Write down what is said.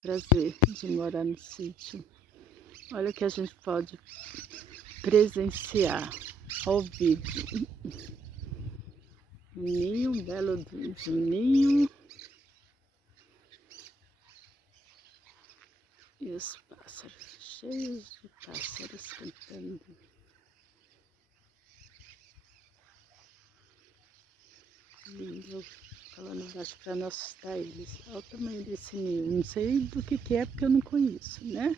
Prazer de morar no sítio. Olha o que a gente pode presenciar ao vivo. Um ninho, um belo de um ninho. E os pássaros, cheios de pássaros cantando. Lindo, falando baixo para não assustar eles. Olha o tamanho desse ninho. Não sei do que é porque eu não conheço, né?